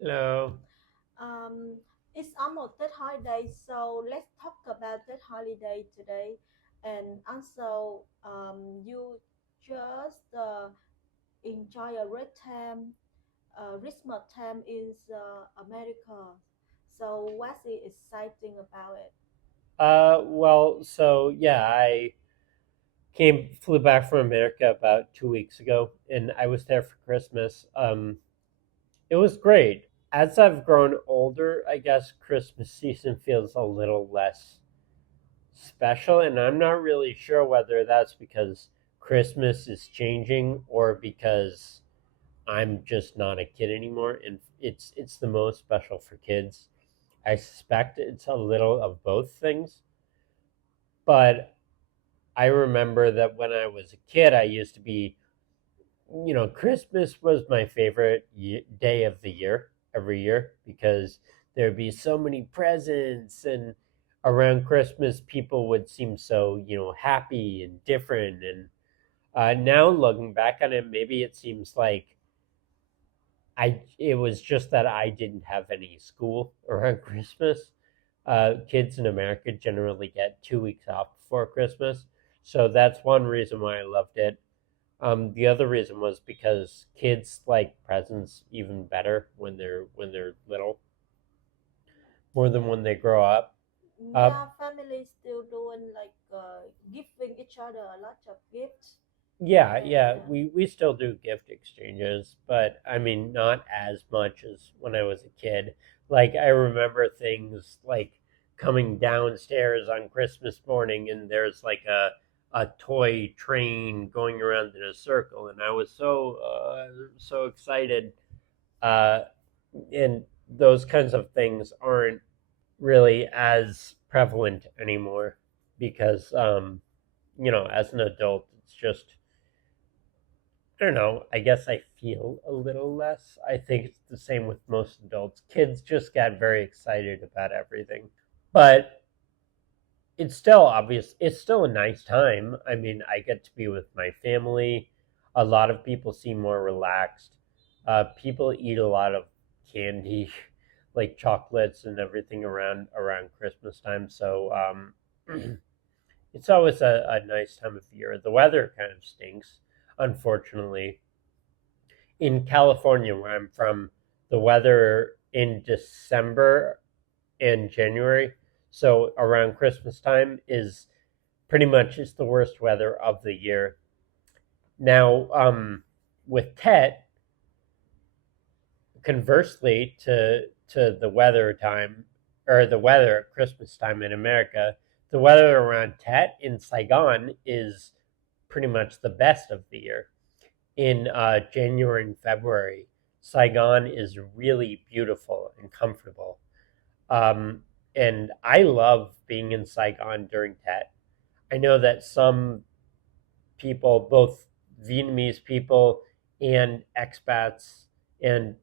Hello. Um, it's almost Tết holiday, so let's talk about Tết holiday today. And also, you just enjoy a great time, Christmas time in America. So, what's it exciting about it? So yeah, I flew back from America about 2 weeks ago, and I was there for Christmas. It was great. As I've grown older, I guess Christmas season feels a little less special, and I'm not really sure whether that's because Christmas is changing or because I'm just not a kid anymore, and it's the most special for kids. I suspect it's a little of both things, but I remember that when I was a kid, I used to be, Christmas was my favorite day of the year every year because there'd be so many presents, and around Christmas, people would seem so, happy and different. And now looking back on it, maybe it seems like it was just that I didn't have any school around Christmas. Kids in America generally get 2 weeks off before Christmas, so that's one reason why I loved it. The other reason was because kids like presents even better when they're little, more than when they grow up. Uh, Yeah, family still doing like giving each other a lot of gifts. yeah, And yeah, yeah. we still do gift exchanges, but I mean not as much as when I was a kid. Like I remember things like coming downstairs on Christmas morning and there's like a toy train going around in a circle, and I was so excited. Uh, and those kinds of things aren't really as prevalent anymore because as an adult, it's just I don't know. I guess I feel a little less. I think it's the same with most adults. Kids just get very excited about everything. But it's still obvious. It's still a nice time. I mean, I get to be with my family. A lot of people seem more relaxed. People eat a lot of candy, like chocolates and everything around Christmas time. So it's always a nice time of year. The weather kind of stinks, unfortunately. In California, where I'm from, the weather in December and January, so around Christmas time, is pretty much is the worst weather of the year. Now, with Tet, conversely to the weather time or the weather at Christmas time in America, the weather around Tet in Saigon is pretty much the best of the year. In January and February, Saigon is really beautiful and comfortable. Um, and I love being in Saigon during Tet. I know that some people, both Vietnamese people and expats and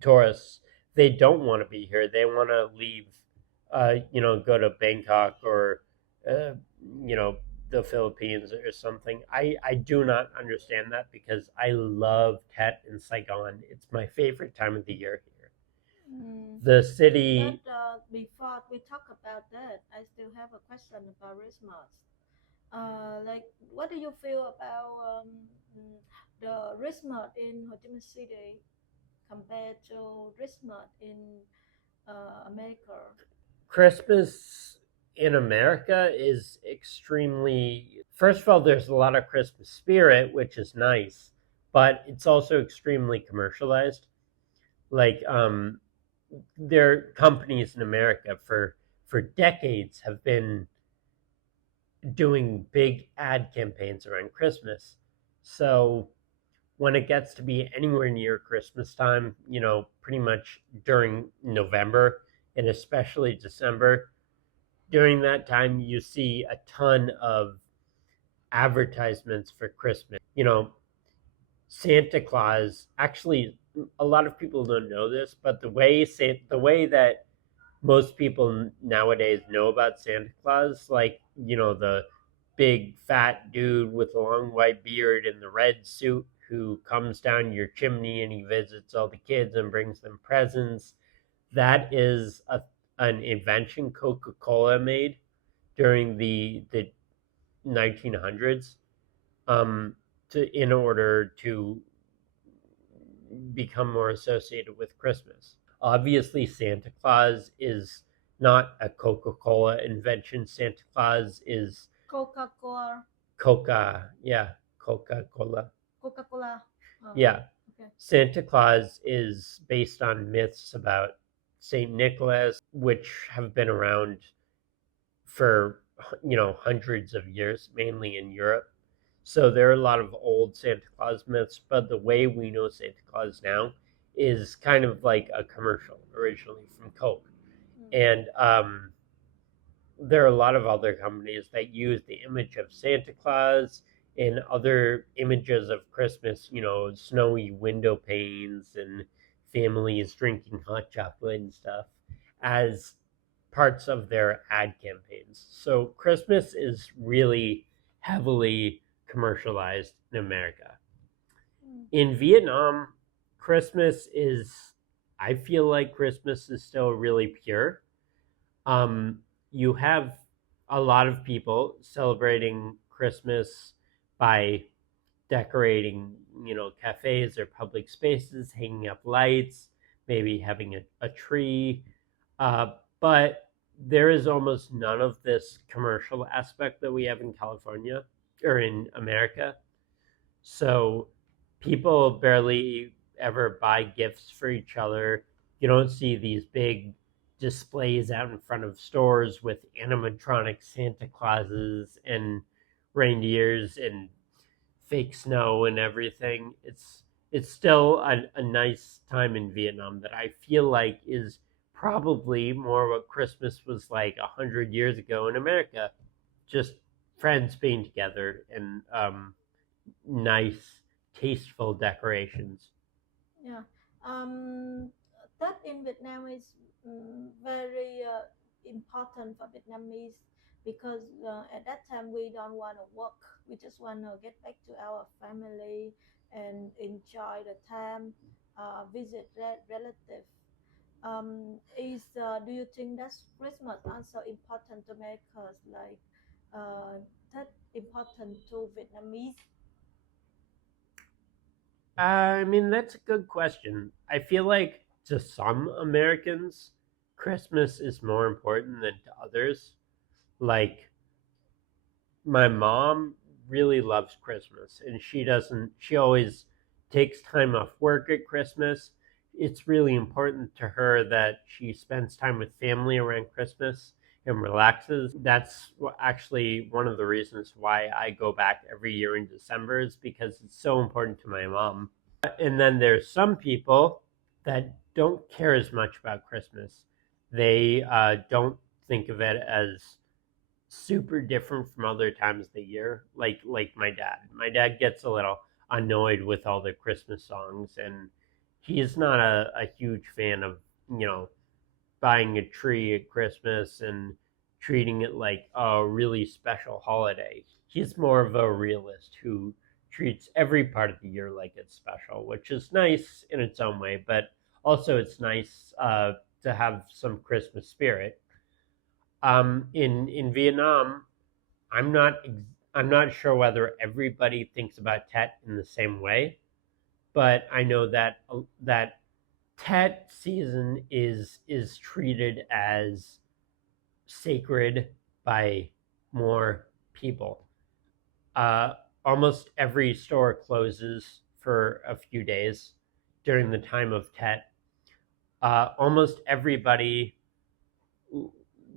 tourists, they don't want to be here. They want to leave, go to Bangkok or, uh, you know, the Philippines or something. I do not understand that because I love Tet in Saigon. It's my favorite time of the year here. Mm. The But city, before we talk about that, I still have a question about Christmas. Like, what do you feel about the Christmas in Ho Chi Minh City compared to Christmas in America? Christmas in America is extremely. First of all, there's a lot of Christmas spirit, which is nice, but it's also extremely commercialized. Like, there are companies in America for decades have been doing big ad campaigns around Christmas. So when it gets to be anywhere near Christmas time, pretty much during November and especially December, during that time you see a ton of advertisements for Christmas. Santa Claus actually, a lot of people don't know this, but the way that most people nowadays know about Santa Claus, like, the big fat dude with a long white beard and the red suit. who comes down your chimney and he visits all the kids and brings them presents. That is an invention Coca-Cola made during the 1900s, in order to become more associated with Christmas. Obviously, Santa Claus is not a Coca-Cola invention. Santa Claus is Coca-Cola. Coca-Cola. Coca-Cola. Oh, Yeah. okay. Santa Claus is based on myths about Saint Nicholas, which have been around for hundreds of years, mainly in Europe. So there are a lot of old Santa Claus myths, but the way we know Santa Claus now is kind of like a commercial originally from Coke. And there are a lot of other companies that use the image of Santa Claus and other images of Christmas, snowy window panes and families drinking hot chocolate and stuff, as parts of their ad campaigns. So Christmas is really heavily commercialized in America. In Vietnam, I feel like Christmas is still really pure. You have a lot of people celebrating Christmas by decorating, cafes or public spaces, hanging up lights, maybe having a tree. But there is almost none of this commercial aspect that we have in California or in America. So people barely ever buy gifts for each other. You don't see these big displays out in front of stores with animatronic Santa Clauses and reindeers and fake snow and everything. It's still a nice time in Vietnam that I feel like is probably more what Christmas was like 100 years ago in America. Just friends being together and nice, tasteful decorations. Yeah. That in Vietnam is very important for Vietnamese because at that time we don't want to work. We just want to get back to our family and enjoy the time, visit relatives. Do you think that Christmas also important to make us like that important to Vietnamese? I mean, that's a good question. I feel like to some Americans, Christmas is more important than to others. Like, my mom really loves Christmas, and she always takes time off work at Christmas. It's really important to her that she spends time with family around Christmas and relaxes. That's actually one of the reasons why I go back every year in December, is because it's so important to my mom. And then there's some people that don't care as much about Christmas. They don't think of it as super different from other times of the year. Like my dad. My dad gets a little annoyed with all the Christmas songs, and he's not a huge fan of buying a tree at Christmas and treating it like a really special holiday. He's more of a realist who treats every part of the year like it's special, which is nice in its own way, but also it's nice to have some Christmas spirit. In Vietnam, I'm not I'm not sure whether everybody thinks about Tet in the same way, but I know that Tet season is treated as sacred by more people. Uh, Almost every store closes for a few days during the time of Tet. Almost everybody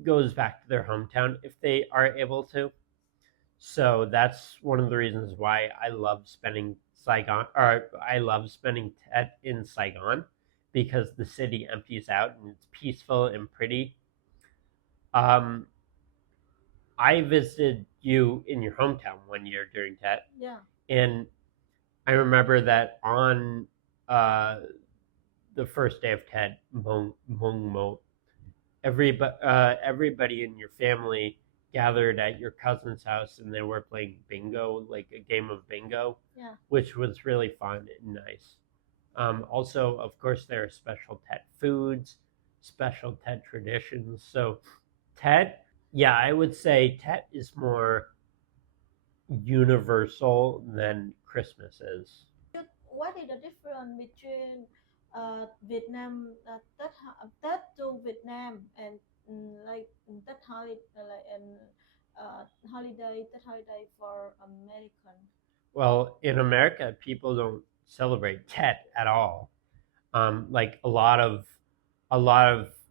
goes back to their hometown if they are able to. So that's one of the reasons why I love spending Tet in Saigon, because the city empties out and it's peaceful and pretty. Um, I visited you in your hometown one year during Tet, Yeah. and I remember that on uh, the first day of Tet, Mong Mo, everybody in your family gathered at your cousin's house and they were playing bingo, like a game of bingo, Yeah. which was really fun and nice. Also, of course, there are special Tet foods, special Tet traditions. So, Tet, yeah, I would say Tet is more universal than Christmas is. What is the difference between Vietnam Tết to Vietnam and like Tết holiday like and holiday Tết holiday for American? Well, in America, people don't celebrate Tet at all. Like a lot of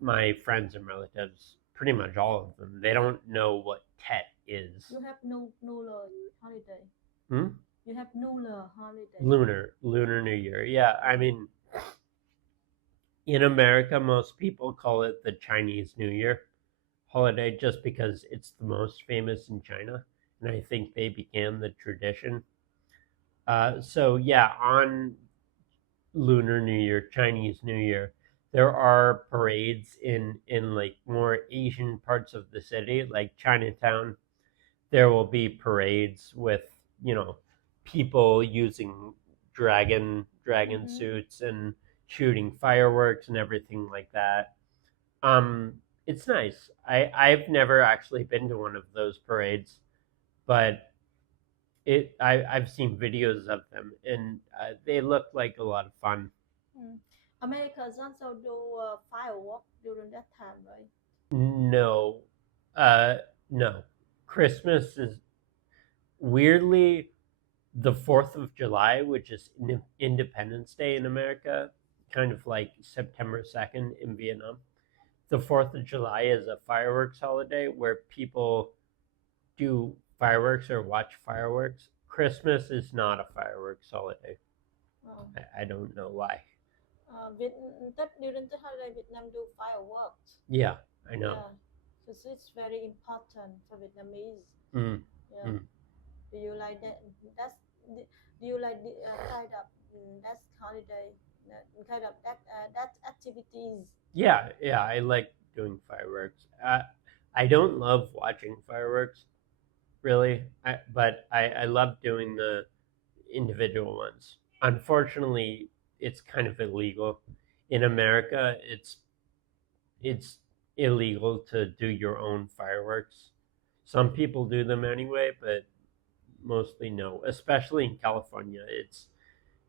my friends and relatives, pretty much all of them, they don't know what Tet is. You have no Lunar holiday. Hmm? You have Lunar holiday. Lunar New Year. Yeah, I mean, in America, most people call it the Chinese New Year holiday just because it's the most famous in China, and I think they began the tradition. So yeah, on Lunar New Year, Chinese New Year, there are parades in like more Asian parts of the city, like Chinatown. There will be parades with, you know, people using dragon suits and shooting fireworks and everything like that. It's nice. I've never actually been to one of those parades, but I've seen videos of them and they look like a lot of fun. Americans also do fireworks during that time, right? No, uh, no. Christmas is weirdly the 4th of July, which is Independence Day in America, kind of like September 2nd in Vietnam. The 4th of July is a fireworks holiday where people do fireworks or watch fireworks. Christmas is not a fireworks holiday. Oh. I don't know why. During the holiday, Vietnam do fireworks. Yeah, I know. Yeah, so it's very important for Vietnamese. Mm. Yeah. Mm. Do you like that? Do you like the kind of that holiday, kind of that activities? Yeah, yeah, I like doing fireworks. I don't love watching fireworks, really, but I love doing the individual ones. Unfortunately, it's kind of illegal. In America, it's illegal to do your own fireworks. Some people do them anyway, but mostly no. Especially in California, it's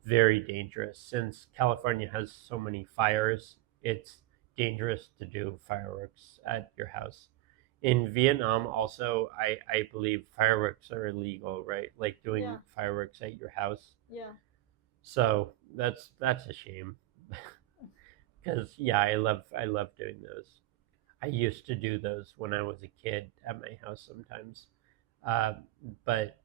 very dangerous since California has so many fires. It's dangerous to do fireworks at your house. In Vietnam, also, I believe fireworks are illegal, right? Like doing fireworks at your house. Yeah. So that's a shame, because yeah, I love doing those. I used to do those when I was a kid at my house sometimes, uh, but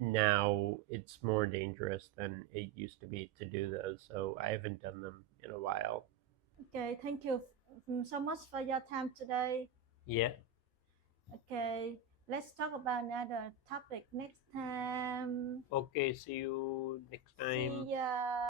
now it's more dangerous than it used to be to do those. So I haven't done them in a while. Okay, thank you so much for your time today. Yeah. Okay, let's talk about another topic next time. Okay. See you next time. See ya.